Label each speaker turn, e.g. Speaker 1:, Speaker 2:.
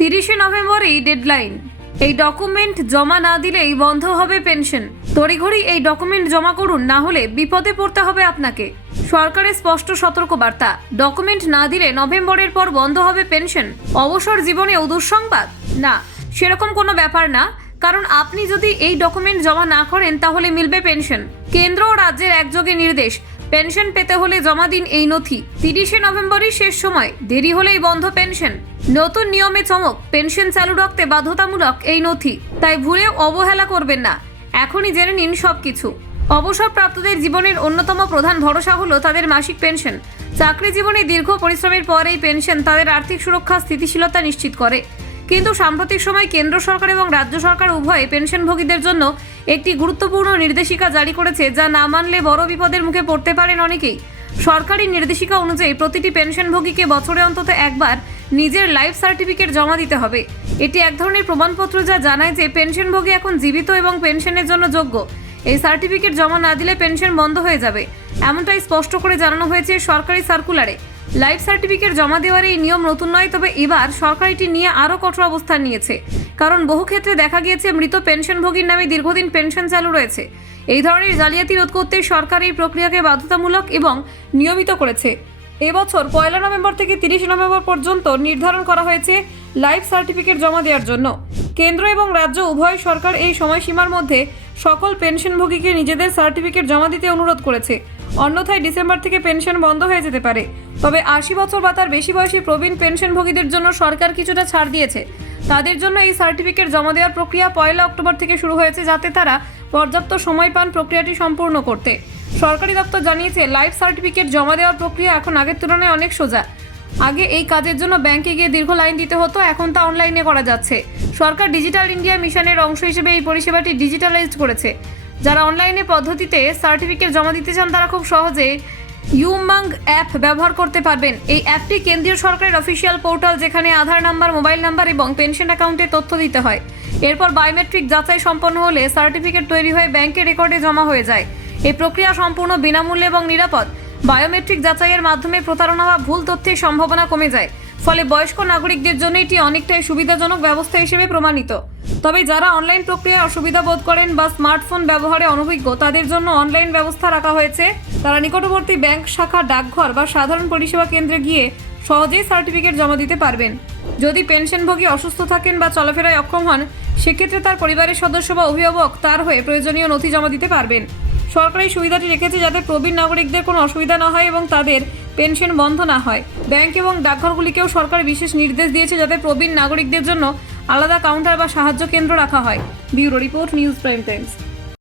Speaker 1: তিরিশে নভেম্বর এই ডেডলাইন এই ডকুমেন্ট জমা না দিলেই বন্ধ হবে পেনশন তড়িঘড়ি এই ডকুমেন্ট জমা করুন, না হলে বিপদে পড়তে হবে আপনাকে। সরকারের স্পষ্ট সতর্কবার্তা ডকুমেন্ট না দিলে নভেম্বরের পর বন্ধ হবে পেনশন অবসর জীবনেও দুঃসংবাদ? না, সেরকম কোনো ব্যাপার না। কারণ আপনি যদি এই ডকুমেন্ট জমা না করেন, তাহলে মিলবে পেনশন কেন্দ্র ও রাজ্যের একযোগে নির্দেশ পেনশন পেতে হলে জমা দিন এই নথি। তিরিশে নভেম্বরই শেষ সময়। দেরি হলেই বন্ধ পেনশন। নতুন নিয়মে চমক। পেনশন চালু রাখতে বাধ্যতামূলক এই নথি। তাই ভুলেও অবহেলা করবেন না। এখনই জেনে নিন সবকিছু। অবসরপ্রাপ্তদের জীবনের অন্যতম প্রধান ভরসা হলো তাদের মাসিক পেনশন। চাকরি জীবনে দীর্ঘ পরিশ্রমের পর এই পেনশন তাদের আর্থিক সুরক্ষা, স্থিতিশীলতা নিশ্চিত করে। কিন্তু সাম্প্রতিক সময় কেন্দ্র সরকার এবং রাজ্য সরকার উভয়ে পেনশনভোগীদের জন্য একটি গুরুত্বপূর্ণ নির্দেশিকা জারি করেছে, যা না মানলে বড় বিপদের মুখে পড়তে পারেন অনেকেই। সরকারি নির্দেশিকা অনুযায়ী প্রতিটি পেনশনভোগীকে বছরে অন্তত একবার নিজের লাইফ সার্টিফিকেট জমা দিতে হবে। এটি এক ধরনের প্রমাণপত্র যা জানায় যে পেনশনভোগী এখন জীবিত এবং পেনশনের জন্য যোগ্য। এই সার্টিফিকেট জমা না দিলে পেনশন বন্ধ হয়ে যাবে, এমনটাই স্পষ্ট করে জানানো হয়েছে সরকারি সার্কুলারে। লাইফ সার্টিফিকেট জমা দেওয়ার এই নিয়ম নতুন নয়, তবে এবার সরকার এটি নিয়ে আরও কঠোর অবস্থান নিয়েছে। কারণ বহু ক্ষেত্রে দেখা গিয়েছে মৃত পেনশনভোগীর নামে দীর্ঘদিন পেনশন চালু রয়েছে। এই ধরনের জালিয়াতি রোধ করতে সরকার এই প্রক্রিয়াকে বাধ্যতামূলক এবং নিয়মিত করেছে। এবছর পয়লা নভেম্বর থেকে তিরিশে নভেম্বর পর্যন্ত নির্ধারণ করা হয়েছে লাইফ সার্টিফিকেট জমা দেওয়ার জন্য। কেন্দ্র এবং রাজ্য উভয় সরকার এই সময়সীমার মধ্যে সকল পেনশনভোগীকে নিজেদের সার্টিফিকেট জমা দিতে অনুরোধ করেছে। অন্যথায় ডিসেম্বর থেকে পেনশন বন্ধ হয়ে যেতে পারে। তবে আশি বছর বা তার বেশি বয়সী প্রবীণ পেনশনভোগীদের জন্য সরকার কিছুটা ছাড় দিয়েছে। তাদের জন্য এই সার্টিফিকেট জমা দেওয়ার প্রক্রিয়া পয়লা অক্টোবর থেকে শুরু হয়েছে যাতে তারা পর্যাপ্ত সময় পান প্রক্রিয়াটি সম্পূর্ণ করতে। সরকারি দপ্তর জানিয়েছে, লাইফ সার্টিফিকেট জমা দেওয়ার প্রক্রিয়া এখন আগের তুলনায় অনেক সোজা। আগে এই কাজের জন্য ব্যাংকে গিয়ে দীর্ঘ লাইন দিতে হতো, এখন তা অনলাইনে করা যাচ্ছে। সরকার ডিজিটাল ইন্ডিয়া মিশনের অংশ হিসেবে এই পরিষেবাটি ডিজিটালাইজড করেছে। যারা অনলাইনে পদ্ধতিতে সার্টিফিকেট জমা দিতে চান, তারা খুব সহজে ইউমাং অ্যাপ ব্যবহার করতে পারবেন। এই অ্যাপটি কেন্দ্রীয় সরকারের অফিসিয়াল পোর্টাল, যেখানে আধার নাম্বার, মোবাইল নাম্বার এবং পেনশন অ্যাকাউন্টের তথ্য দিতে হয়। এরপর বায়োমেট্রিক যাচাই সম্পন্ন হলে সার্টিফিকেট তৈরি হয়ে ব্যাংকের রেকর্ডে জমা হয়ে যায়। এই প্রক্রিয়া সম্পূর্ণ বিনামূল্যে এবং নিরাপদ। বায়োমেট্রিক যাচাইয়ের মাধ্যমে প্রতারণা বা ভুল তথ্যের সম্ভাবনা কমে যায়। ফলে বয়স্ক নাগরিকদের জন্য এটি অনেকটাই সুবিধাজনক ব্যবস্থা হিসেবে প্রমাণিত। তবে যারা অনলাইন প্রক্রিয়ায় অসুবিধা বোধ করেন বা স্মার্টফোন ব্যবহারে অনভিজ্ঞ, তাদের জন্য অনলাইন ব্যবস্থা রাখা হয়েছে। তারা নিকটবর্তী ব্যাংক, শাখা, ডাকঘর বা সাধারণ পরিষেবা কেন্দ্রে গিয়ে সহজেই সার্টিফিকেট জমা দিতে পারবেন। যদি পেনশনভোগী অসুস্থ থাকেন বা চলাফেরায় অক্ষম হন, সেক্ষেত্রে তার পরিবারের সদস্য বা অভিভাবক তার হয়ে প্রয়োজনীয় নথি জমা দিতে পারবেন। সরকারি সুবিধাটি রেখেছে যাতে প্রবীণ নাগরিকদের কোনো অসুবিধা না হয় এবং তাদের পেনশন বন্ধ না হয়। ব্যাংক এবং ডাকঘরগুলিকেও সরকার বিশেষ নির্দেশ দিয়েছে যাতে প্রবীণ নাগরিকদের জন্য আলাদা কাউন্টার বা সাহায্য কেন্দ্র রাখা হয়। Bureau report, News Prime Times.